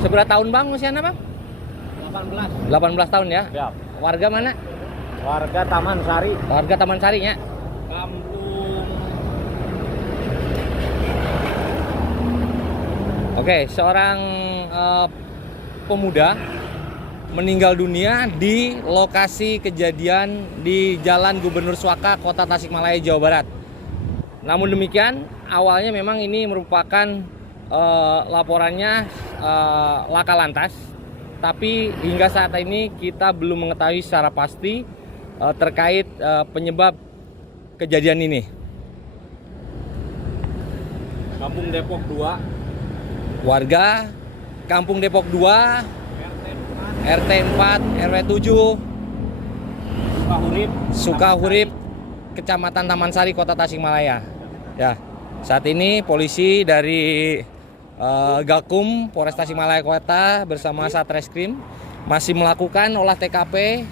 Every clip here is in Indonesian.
Seberapa tahun bang usianya bang? 18. 18 tahun ya. Ya. Warga mana? Warga Taman Sari. Warga Taman Sarinya. Kampung. Oke, seorang pemuda meninggal dunia di lokasi kejadian di Jalan Gubernur Suaka, Kota Tasikmalaya, Jawa Barat. Namun demikian, awalnya memang ini merupakan laporannya laka lantas, tapi hingga saat ini kita belum mengetahui secara pasti terkait penyebab kejadian ini. Kampung Depok 2. Warga Kampung Depok 2, RT 4, RW 7, Sukahurip, Kecamatan Taman Sari, Kota Tasikmalaya. Ya, saat ini polisi dari Gakum Polres Tasikmalaya Kota bersama Satreskrim masih melakukan olah TKP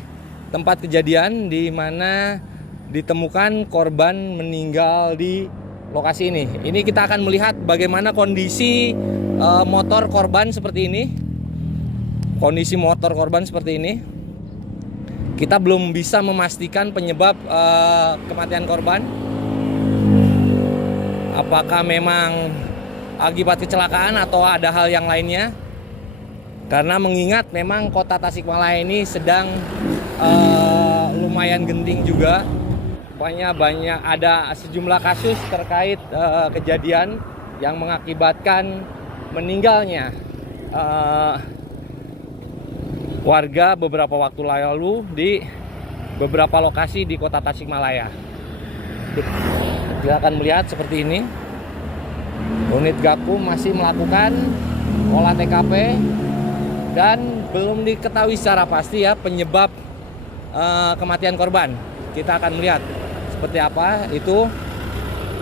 tempat kejadian di mana ditemukan korban meninggal di lokasi ini. Ini kita akan melihat bagaimana kondisi motor korban seperti ini. Kondisi motor korban seperti ini. Kita belum bisa memastikan penyebab kematian korban. Apakah memang akibat kecelakaan atau ada hal yang lainnya? Karena mengingat memang Kota Tasikmalaya ini sedang lumayan genting juga. Banyak ada sejumlah kasus terkait kejadian yang mengakibatkan meninggalnya warga beberapa waktu lalu di beberapa lokasi di Kota Tasikmalaya. Kita akan melihat seperti ini. Unit Gakum masih melakukan olah TKP dan belum diketahui secara pasti ya penyebab kematian korban. Kita akan melihat seperti apa itu.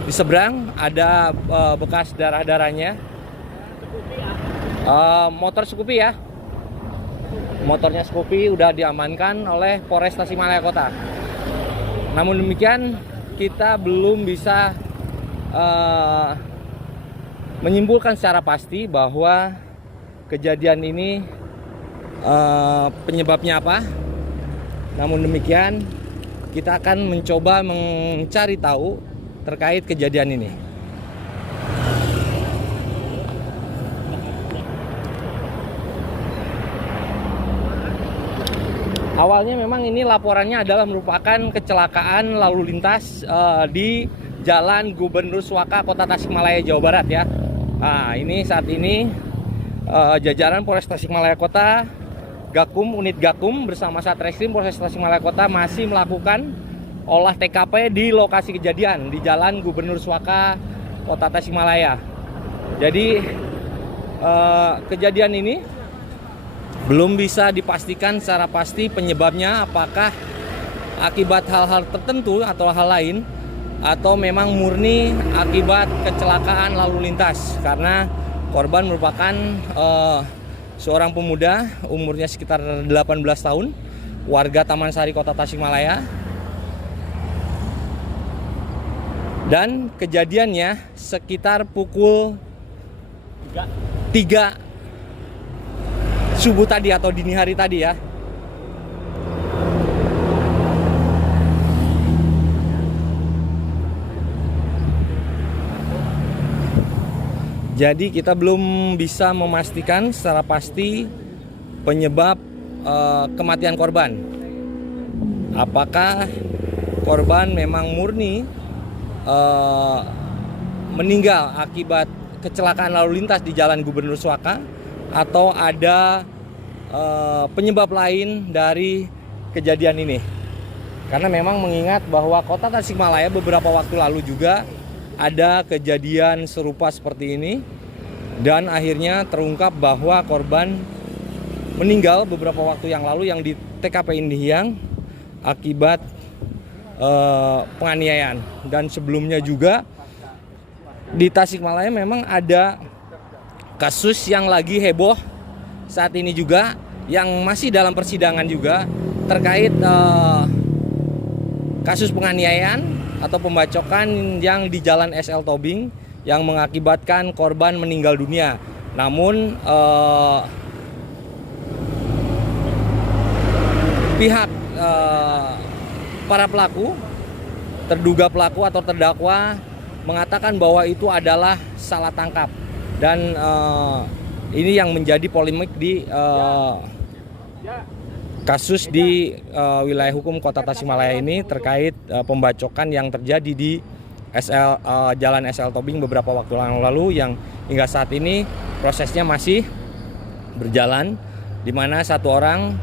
Di seberang ada bekas darah-darahnya. Motor Scoopy ya. Motornya Scoopy udah diamankan oleh Polres Tasikmalaya Kota. Namun demikian kita belum bisa menyimpulkan secara pasti bahwa kejadian ini penyebabnya apa. Namun demikian kita akan mencoba mencari tahu terkait kejadian ini. Awalnya memang ini laporannya adalah merupakan kecelakaan lalu lintas di Jalan Gubernur Suaka, Kota Tasikmalaya, Jawa Barat ya. Nah, ini saat ini jajaran Polres Tasikmalaya Kota, Gakum, unit Gakum bersama Satreskrim Polres Tasikmalaya Kota masih melakukan olah TKP di lokasi kejadian di Jalan Gubernur Suaka, Kota Tasikmalaya. Jadi kejadian ini belum bisa dipastikan secara pasti penyebabnya, apakah akibat hal-hal tertentu atau hal lain, atau memang murni akibat kecelakaan lalu lintas. Karena korban merupakan seorang pemuda umurnya sekitar 18 tahun, warga Taman Sari, Kota Tasikmalaya. Dan kejadiannya sekitar pukul 3 subuh tadi atau dini hari tadi ya. Jadi kita belum bisa memastikan secara pasti penyebab kematian korban. Apakah korban memang murni meninggal akibat kecelakaan lalu lintas di Jalan Gubernur Suaka, atau ada penyebab lain dari kejadian ini. Karena memang mengingat bahwa Kota Tasikmalaya beberapa waktu lalu juga ada kejadian serupa seperti ini, dan akhirnya terungkap bahwa korban meninggal beberapa waktu yang lalu yang di TKP Indihiyang akibat penganiayaan. Dan sebelumnya juga di Tasikmalaya memang ada kasus yang lagi heboh saat ini juga, yang masih dalam persidangan juga, terkait kasus penganiayaan atau pembacokan yang di Jalan SL Tobing yang mengakibatkan korban meninggal dunia. Namun pihak para pelaku, terduga pelaku atau terdakwa mengatakan bahwa itu adalah salah tangkap, dan ini yang menjadi polemik di kasus di wilayah hukum Kota Tasikmalaya ini terkait pembacokan yang terjadi di Jalan SL Tobing beberapa waktu lalu, yang hingga saat ini prosesnya masih berjalan, di mana satu orang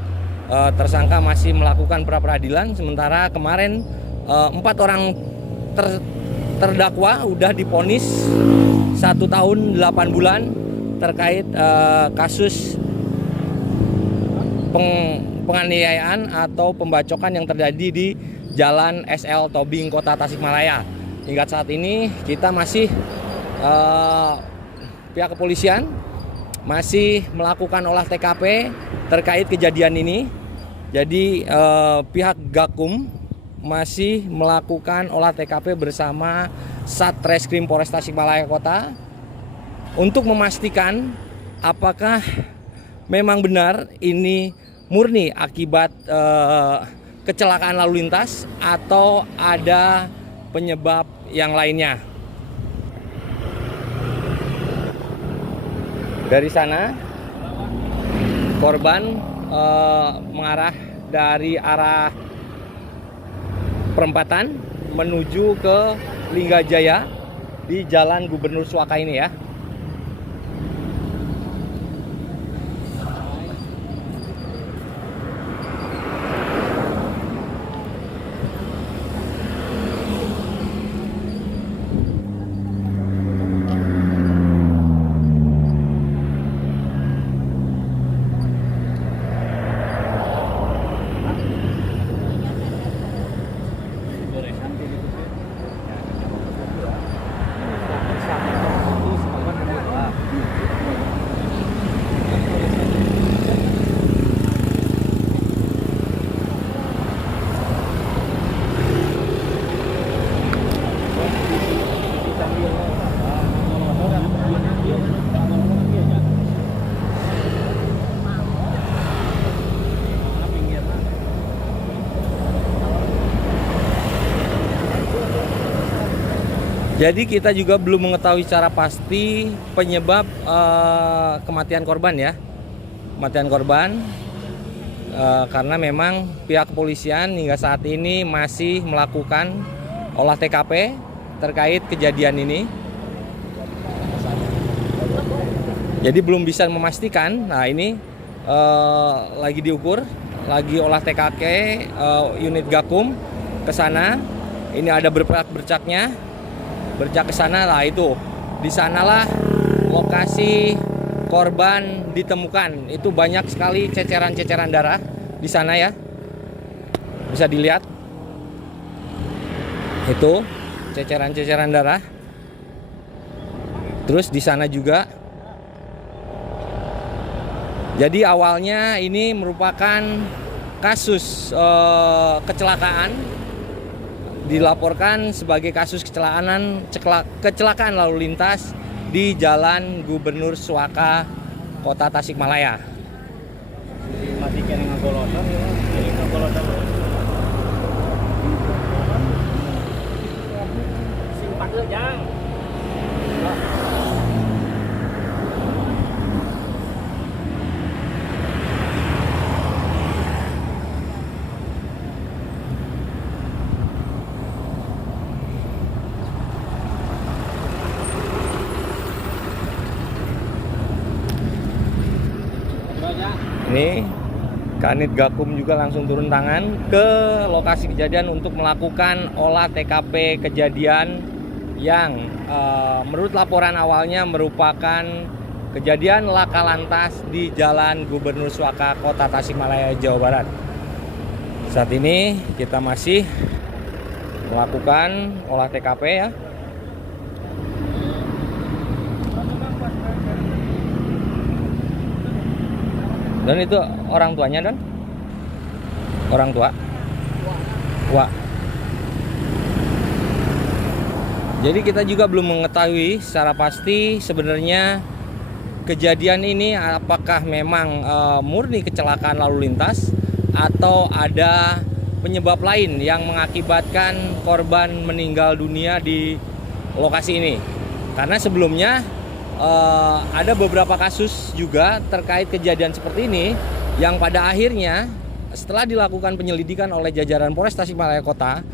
tersangka masih melakukan pra-peradilan, sementara kemarin 4 orang terdakwa udah divonis 1 tahun 8 bulan terkait kasus penganiayaan atau pembacokan yang terjadi di Jalan SL Tobing Kota Tasikmalaya. Hingga saat ini kita masih pihak kepolisian masih melakukan olah TKP terkait kejadian ini. Jadi pihak Gakum masih melakukan olah TKP bersama Satreskrim Polres Tasikmalaya Kota untuk memastikan apakah memang benar ini murni akibat kecelakaan lalu lintas atau ada penyebab yang lainnya. Dari sana korban mengarah dari arah perempatan menuju ke Linggajaya di Jalan Gubernur Suaka ini ya. Jadi kita juga belum mengetahui secara pasti penyebab kematian korban ya. Kematian korban karena memang pihak kepolisian hingga saat ini masih melakukan olah TKP terkait kejadian ini. Jadi belum bisa memastikan. Nah ini lagi diukur, lagi olah TKP unit Gakum ke sana. Ini ada bercaknya. Bercak ke sana lah, itu di sanalah lokasi korban ditemukan. Itu banyak sekali ceceran-ceceran darah di sana ya, bisa dilihat itu ceceran-ceceran darah. Terus di sana juga, jadi awalnya ini merupakan kasus kecelakaan, dilaporkan sebagai kasus kecelakaan lalu lintas di Jalan Gubernur Suaka Kota Tasikmalaya. Ini Kanit Gakum juga langsung turun tangan ke lokasi kejadian untuk melakukan olah TKP kejadian yang menurut laporan awalnya merupakan kejadian laka lantas di Jalan Gubernur Suaka Kota Tasikmalaya, Jawa Barat. Saat ini kita masih melakukan olah TKP ya. Dan itu orang tuanya, dan orang tua. Wah. Jadi kita juga belum mengetahui secara pasti sebenarnya kejadian ini apakah memang murni kecelakaan lalu lintas atau ada penyebab lain yang mengakibatkan korban meninggal dunia di lokasi ini. Karena sebelumnya ada beberapa kasus juga terkait kejadian seperti ini yang pada akhirnya setelah dilakukan penyelidikan oleh jajaran Polres Tasikmalaya Kota,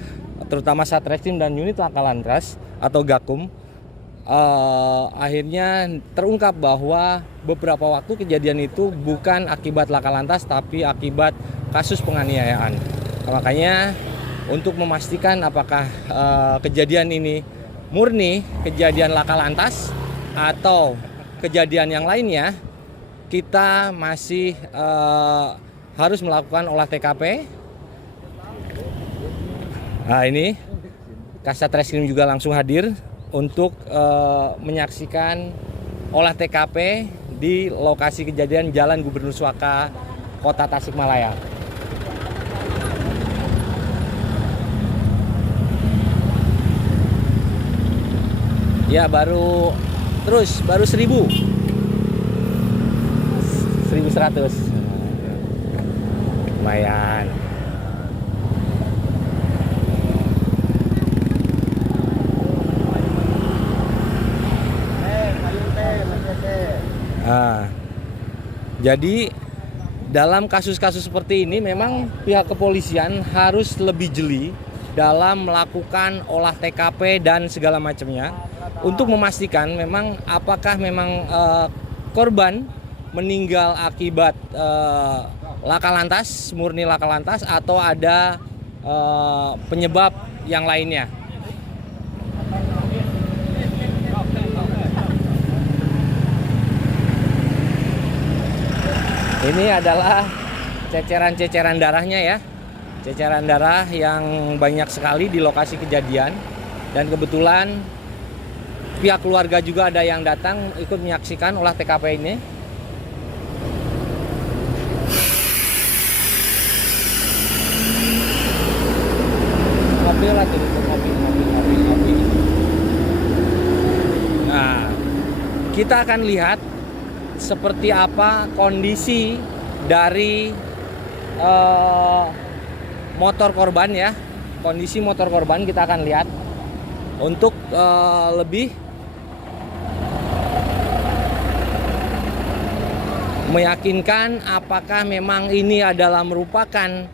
terutama Satreskrim dan unit Laka Lantas atau Gakum, akhirnya terungkap bahwa beberapa waktu kejadian itu bukan akibat laka lantas tapi akibat kasus penganiayaan. Makanya untuk memastikan apakah kejadian ini murni kejadian laka lantas atau kejadian yang lainnya, kita masih harus melakukan olah TKP. Nah, ini Kasat Reskrim juga langsung hadir untuk menyaksikan olah TKP di lokasi kejadian Jalan Gubernur Suaka, Kota Tasikmalaya. Ya, baru 1100. Lumayan. Nah, jadi dalam kasus-kasus seperti ini memang pihak kepolisian harus lebih jeli dalam melakukan olah TKP dan segala macamnya untuk memastikan memang apakah memang korban meninggal akibat laka lantas, murni laka lantas, atau ada penyebab yang lainnya. Ini adalah ceceran-ceceran darahnya ya. Ceceran darah yang banyak sekali di lokasi kejadian. Dan kebetulan pihak keluarga juga ada yang datang ikut menyaksikan olah TKP ini. Mobil. Nah, kita akan lihat seperti apa kondisi dari motor korban ya. Kondisi motor korban kita akan lihat untuk lebih meyakinkan apakah memang ini adalah merupakan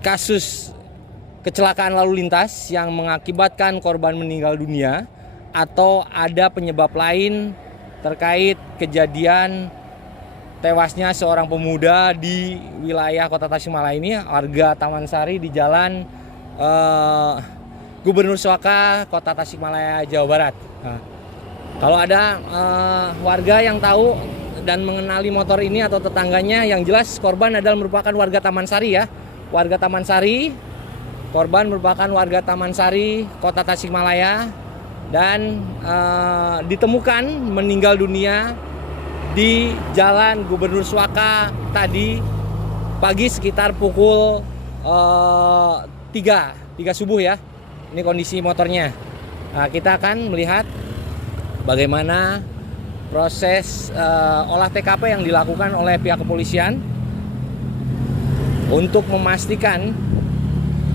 kasus kecelakaan lalu lintas yang mengakibatkan korban meninggal dunia atau ada penyebab lain terkait kejadian tewasnya seorang pemuda di wilayah Kota Tasikmalaya ini, warga Taman Sari di Jalan Gubernur Suaka, Kota Tasikmalaya, Jawa Barat. Nah, kalau ada warga yang tahu dan mengenali motor ini atau tetangganya, yang jelas korban adalah merupakan warga Taman Sari ya. Warga Taman Sari, korban merupakan warga Taman Sari, Kota Tasikmalaya, dan ditemukan meninggal dunia di Jalan Gubernur Suaka tadi pagi sekitar pukul 3 subuh ya. Ini kondisi motornya. Nah, kita akan melihat bagaimana proses olah TKP yang dilakukan oleh pihak kepolisian untuk memastikan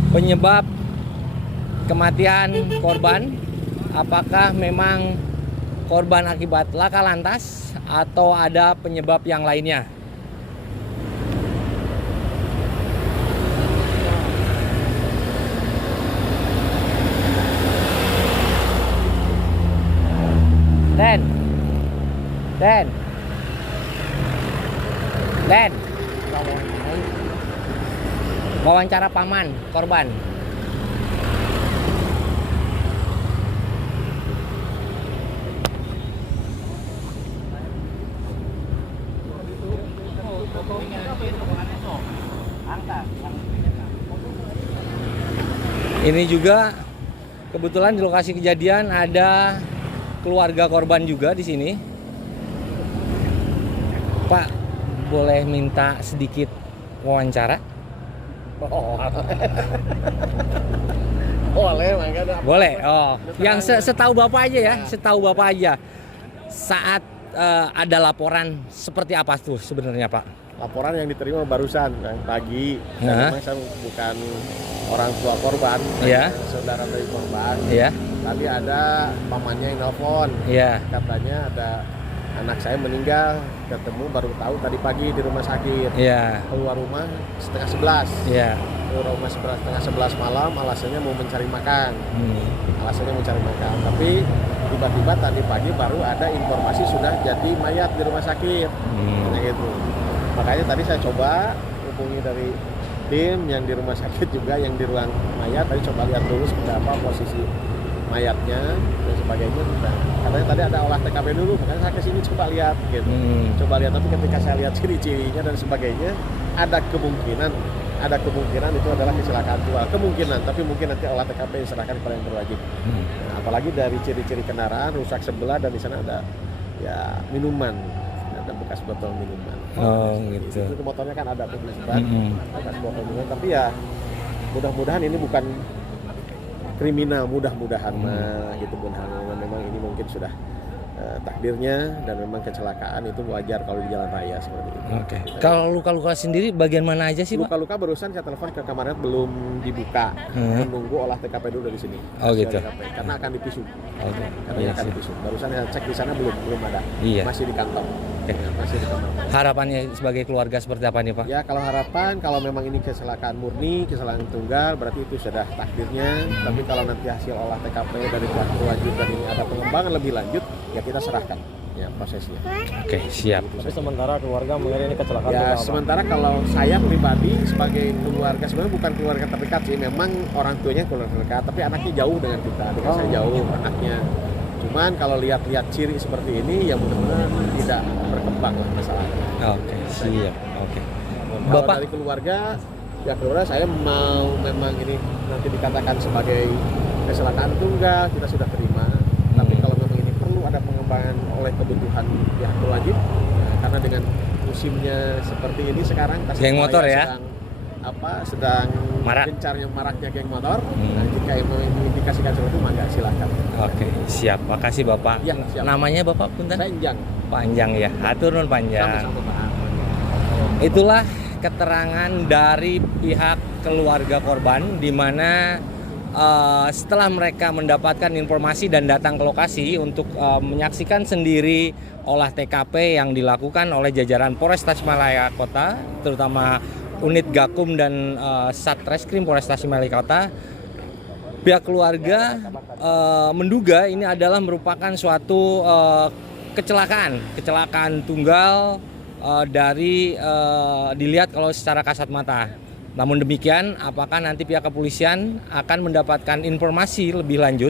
penyebab kematian korban, apakah memang korban akibat laka lantas atau ada penyebab yang lainnya. Den. Wawancara paman korban. Ini juga kebetulan di lokasi kejadian ada keluarga korban juga di sini. Pak, boleh minta sedikit wawancara? Boleh, boleh. Oh, yang setahu Bapak aja ya, setahu Bapak aja. saat ada laporan seperti apa tuh sebenarnya Pak? Laporan yang diterima barusan pagi, dan memang saya bukan orang tua korban, Iya. saudara dari korban. Iya. Tadi ada pamannya yang nelfon, Iya. katanya ada anak saya meninggal, ketemu baru tahu tadi pagi di rumah sakit. Iya. Keluar rumah setengah 11, Iya. keluar rumah setengah 11 malam, alasannya mau mencari makan. Hmm. Alasannya mencari makan, tapi tiba-tiba tadi pagi baru ada informasi sudah jadi mayat di rumah sakit. Kayak gitu. Makanya tadi saya coba hubungi dari tim yang di rumah sakit juga, yang di ruang mayat, tadi coba lihat dulu seperti apa posisi mayatnya dan sebagainya. Nah, katanya tadi ada olah TKP dulu, makanya saya kesini coba lihat gitu. Coba lihat, tapi ketika saya lihat ciri-cirinya dan sebagainya, ada kemungkinan itu adalah kecelakaan tunggal. Kemungkinan, tapi mungkin nanti olah TKP diserahkan kepada yang berwajib. Nah, apalagi dari ciri-ciri kendaraan rusak sebelah, dan di sana ada ya minuman, ada bekas botol minuman. Oh gitu. Itu motornya kan ada tuh bekas botol minuman, tapi ya mudah-mudahan ini bukan kriminal, mudah-mudahan gitu pun halnya. Memang ini mungkin sudah takdirnya, dan memang kecelakaan itu wajar kalau di jalan raya seperti itu. Oke. Kalau luka-luka sendiri bagian mana aja sih Pak? Luka-luka barusan saya telepon ke kamarnya belum dibuka, menunggu olah TKP dulu dari sini. Oh gitu. TKP, karena akan dipisum. Oke. Karena akan dipisum. Barusan saya cek di sana belum ada. Iya. Masih di kantong. Oke. Ya, masih di kamar. Harapannya sebagai keluarga seperti apa nih Pak? Ya kalau harapan, kalau memang ini kecelakaan murni, kecelakaan tunggal, berarti itu sudah takdirnya. Tapi kalau nanti hasil olah TKP dari pihak berwajib dan ini ada pengembangan lebih lanjut, ya kita serahkan ya prosesnya. Oke, siap. Tapi sementara keluarga mengenai ini kecelakaan Ya tunggal, Pak. sementara kalau saya pribadi sebagai keluarga, sebenarnya bukan keluarga terdekat sih, memang orang tuanya keluarga terdekat, tapi anaknya jauh dengan kita, dengan saya jauh anaknya. Cuman kalau lihat-lihat ciri seperti ini, ya mudah-mudahan tidak berkembang lah masalahnya. Oke, siap. Oke. Kalau Bapak, dari keluarga, ya keluarga saya mau memang ini nanti dikatakan sebagai kecelakaan tunggal, kita sudah terima. Tapi kalau memang ini perlu ada pengembangan oleh kebutuhan pihak berwajib, ya, karena dengan musimnya seperti ini sekarang, geng motor ya? sedang Marak. gencarnya maraknya geng motor. Nah, jika memang indikasikan seperti itu, maka silakan. oke, siap. Makasih Bapak. Ya, siap. Namanya Bapak punten? Panjang. Panjang ya. Hatur nuhun panjang. Sama-sama Pak. Itulah keterangan dari pihak keluarga korban, di mana setelah mereka mendapatkan informasi dan datang ke lokasi untuk menyaksikan sendiri olah TKP yang dilakukan oleh jajaran Polres Tasikmalaya Kota, terutama unit Gakum dan Satreskrim Polres Tasikmalaya Kota. Pihak keluarga menduga ini adalah merupakan suatu kecelakaan tunggal dari dilihat kalau secara kasat mata. Namun demikian, apakah nanti pihak kepolisian akan mendapatkan informasi lebih lanjut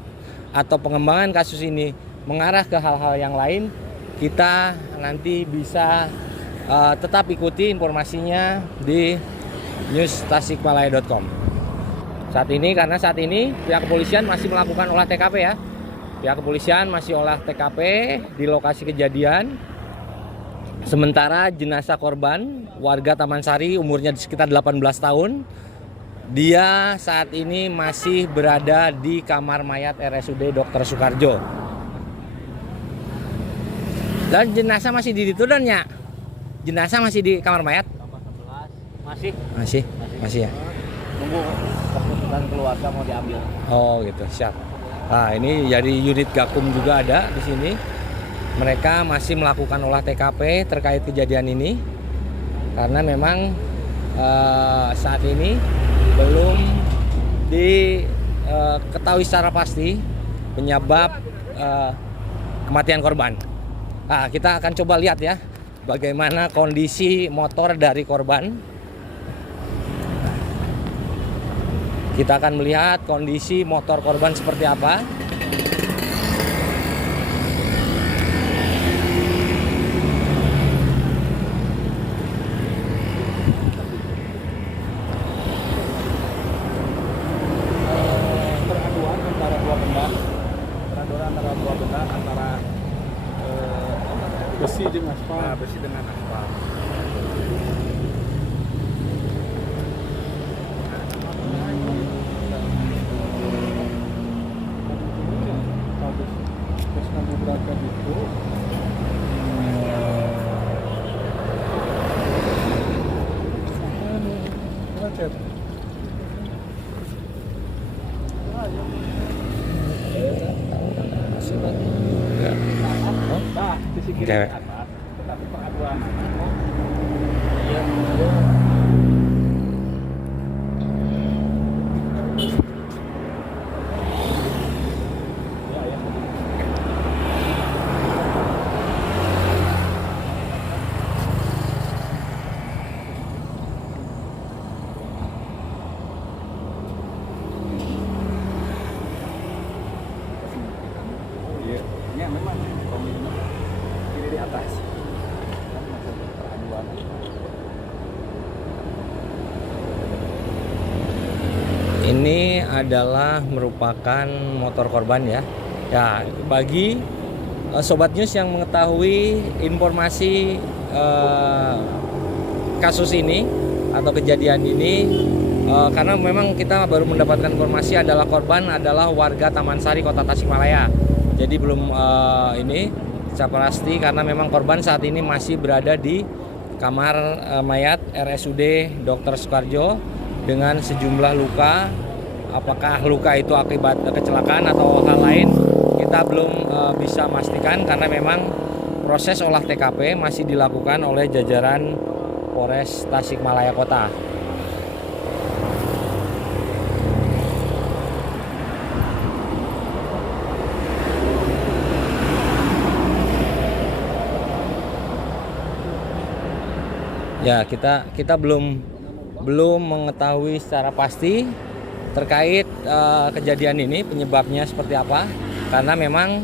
atau pengembangan kasus ini mengarah ke hal-hal yang lain, kita nanti bisa tetap ikuti informasinya di newstasikmalaya.com. Saat ini pihak kepolisian masih melakukan olah TKP ya. Pihak kepolisian masih olah TKP di lokasi kejadian. Sementara jenazah korban warga Taman Sari, umurnya sekitar 18 tahun, dia saat ini masih berada di kamar mayat RSUD Dr. Soekarjo. Dan jenazah masih di situ dan ya? Jenazah masih di kamar mayat? Kamar 11 Masih ya. nunggu keputusan keluarga mau diambil. Oh gitu, siap. Nah ini dari unit Gakum juga ada di sini. Mereka masih melakukan olah TKP terkait kejadian ini karena memang saat ini belum diketahui secara pasti penyebab kematian korban. Nah, kita akan coba lihat ya bagaimana kondisi motor dari korban. Kita akan melihat kondisi motor korban seperti apa. Antara Besi dengan aspal. besi dengan aspal. Pas kamu berangkat itu Nah, sisi kiri Oke. atas, tetapi pengaduan. Ya, memang kiri di atas. Kan masuk pengaduan. Ini adalah merupakan motor korban ya. Ya, bagi Sobat News yang mengetahui informasi kasus ini atau kejadian ini, karena memang kita baru mendapatkan informasi adalah korban adalah warga Taman Sari, Kota Tasikmalaya. Jadi belum ini secara pasti karena memang korban saat ini masih berada di kamar mayat RSUD Dr. Soekarjo dengan sejumlah luka. Apakah luka itu akibat kecelakaan atau hal lain, kita belum bisa memastikan karena memang proses olah TKP masih dilakukan oleh jajaran Polres Tasikmalaya Kota. Ya, kita belum mengetahui secara pasti terkait kejadian ini, penyebabnya seperti apa, karena memang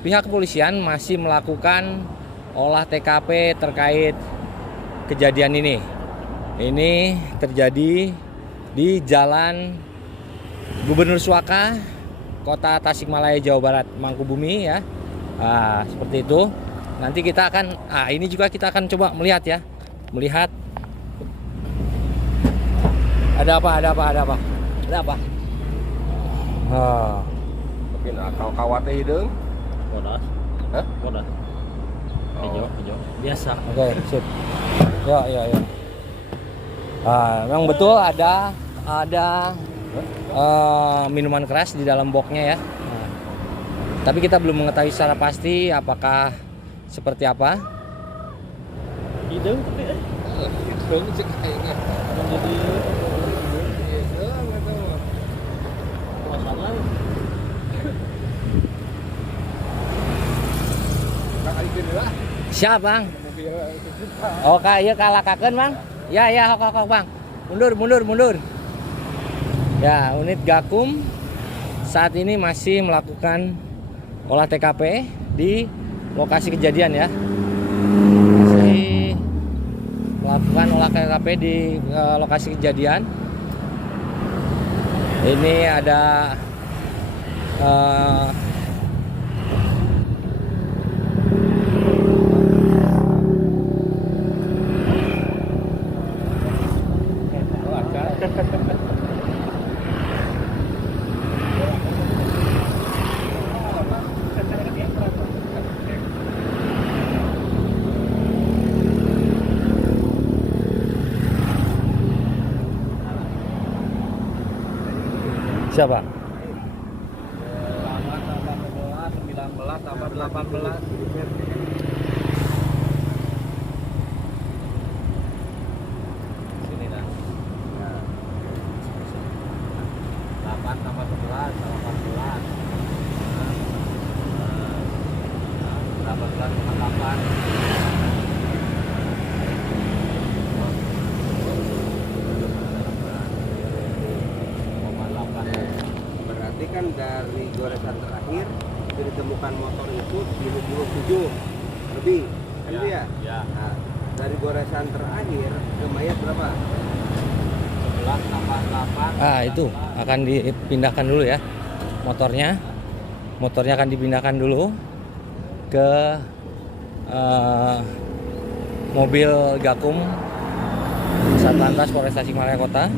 pihak kepolisian masih melakukan olah TKP terkait kejadian ini. Ini terjadi di Jalan Gubernur Suaka, Kota Tasikmalaya, Jawa Barat, Mangkubumi ya. Nah, seperti itu. Nanti kita akan, ini juga kita akan coba melihat ya. Melihat ada apa? Mungkin akal kawat hidung. Bodas. Hah? Bodas. Hijau. Biasa. Oke, sip. Ya. Memang betul ada minuman keras di dalam boxnya ya. Tapi kita belum mengetahui secara pasti apakah seperti apa. Hidung tapi Hidung sih kayaknya. menjadi suasana. Siap bang? Oh iya kalakakeun bang? Ya hok bang. Mundur. Ya, unit Gakum saat ini masih melakukan olah TKP di lokasi kejadian ya. Masih melakukan olah TKP di lokasi kejadian. Ini ada siapa? 19 tambah 18. Sini dah. 8 tambah 11 tambah 14. 18 tambah 8. Berarti kan dari goresan terakhir itu ditemukan motor itu di 27 lebih kan itu ya? Ya. Nah, dari goresan terakhir ke mayat berapa? 11 tambah 8. Itu akan dipindahkan dulu ya motornya akan dipindahkan dulu ke mobil Gakum Satlantas Polres Tasikmalaya Kota.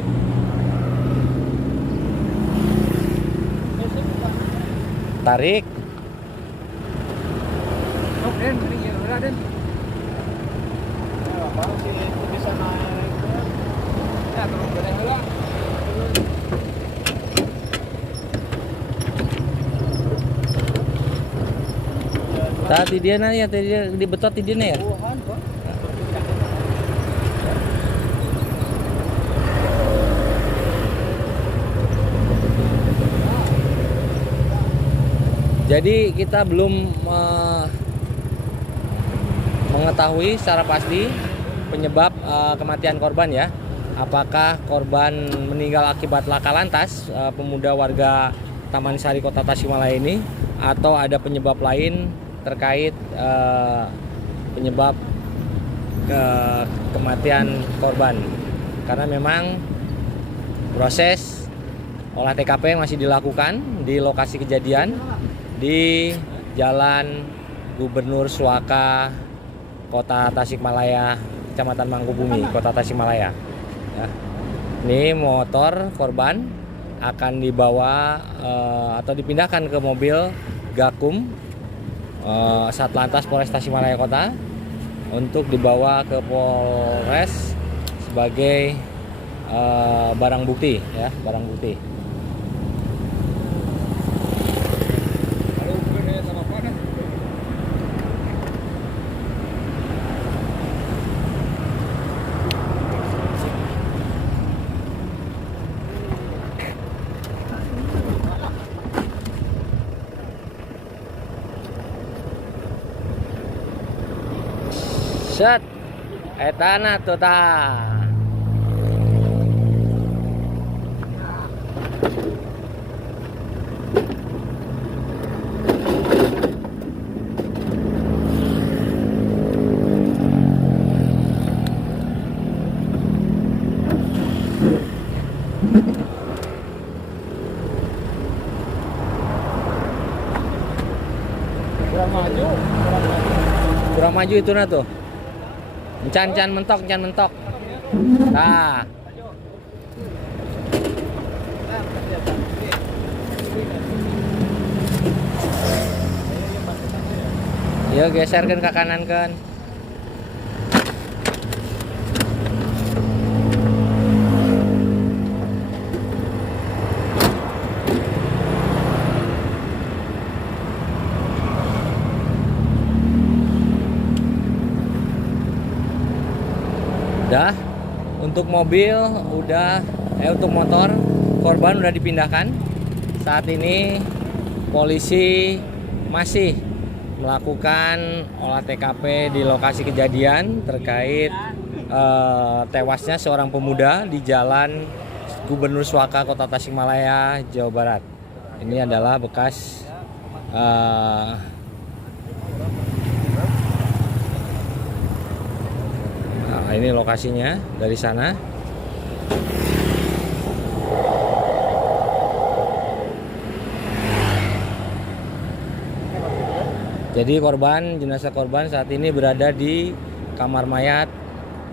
Tarik. Oke, ini ya udah Den. Apa sih itu bisa naik? Tadi dia nanya, tadi dia dibetot di dia ya. Jadi kita belum mengetahui secara pasti penyebab kematian korban ya. Apakah korban meninggal akibat laka lantas pemuda warga Taman Sari Kota Tasikmalaya ini, atau ada penyebab lain terkait penyebab kematian korban. Karena memang proses olah TKP masih dilakukan di lokasi kejadian di Jalan Gubernur Suaka Kota Tasikmalaya, Kecamatan Mangkubumi, Kota Tasikmalaya. Ya. Ini motor korban akan dibawa atau dipindahkan ke mobil Gakum Satlantas Polres Tasikmalaya Kota untuk dibawa ke Polres sebagai barang bukti, ya, barang bukti. Set, etana tuh ta. Kurang maju itu nah tuh. Encan mentok. Nah. Ya geserkan ke kanan kan. Udah, untuk mobil udah, untuk motor korban udah dipindahkan. Saat ini polisi masih melakukan olah TKP di lokasi kejadian terkait tewasnya seorang pemuda di Jalan Gubernur Suaka Kota Tasikmalaya, Jawa Barat. Ini adalah bekas nah, ini lokasinya dari sana. Jadi jenazah korban saat ini berada di kamar mayat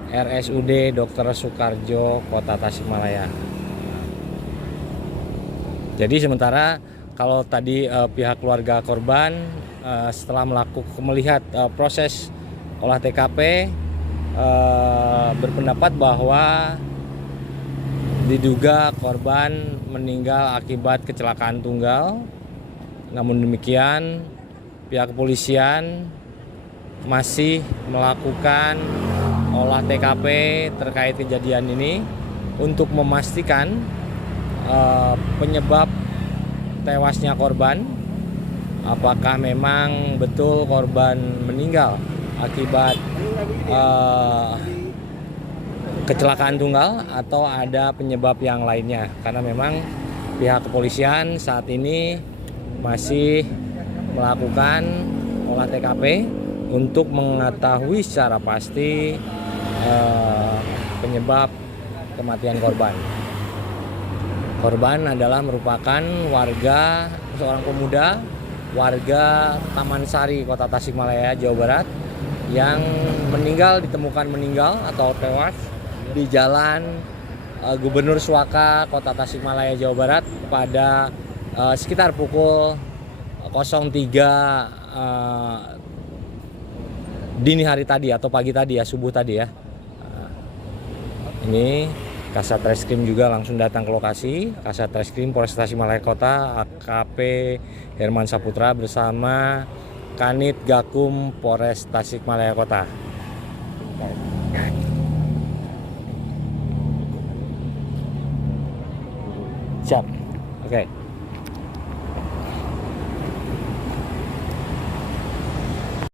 RSUD Dr. Soekarjo Kota Tasikmalaya. Jadi sementara kalau tadi pihak keluarga korban setelah melihat proses olah TKP berpendapat bahwa diduga korban meninggal akibat kecelakaan tunggal. Namun demikian, pihak kepolisian masih melakukan olah TKP terkait kejadian ini untuk memastikan penyebab tewasnya korban. Apakah memang betul korban meninggal akibat kecelakaan tunggal atau ada penyebab yang lainnya, karena memang pihak kepolisian saat ini masih melakukan olah TKP untuk mengetahui secara pasti penyebab kematian korban. Korban adalah merupakan seorang pemuda warga Taman Sari, Kota Tasikmalaya, Jawa Barat, yang ditemukan meninggal atau tewas di Jalan Gubernur Suaka, Kota Tasikmalaya, Jawa Barat pada sekitar pukul 03 dini hari tadi atau pagi tadi ya, subuh tadi ya. Ini Kasat Reskrim juga langsung datang ke lokasi. Kasat Reskrim Polres Tasikmalaya Kota AKP Herman Saputra bersama Kanit Gakum Polres Tasikmalaya Kota. Siap. Oke.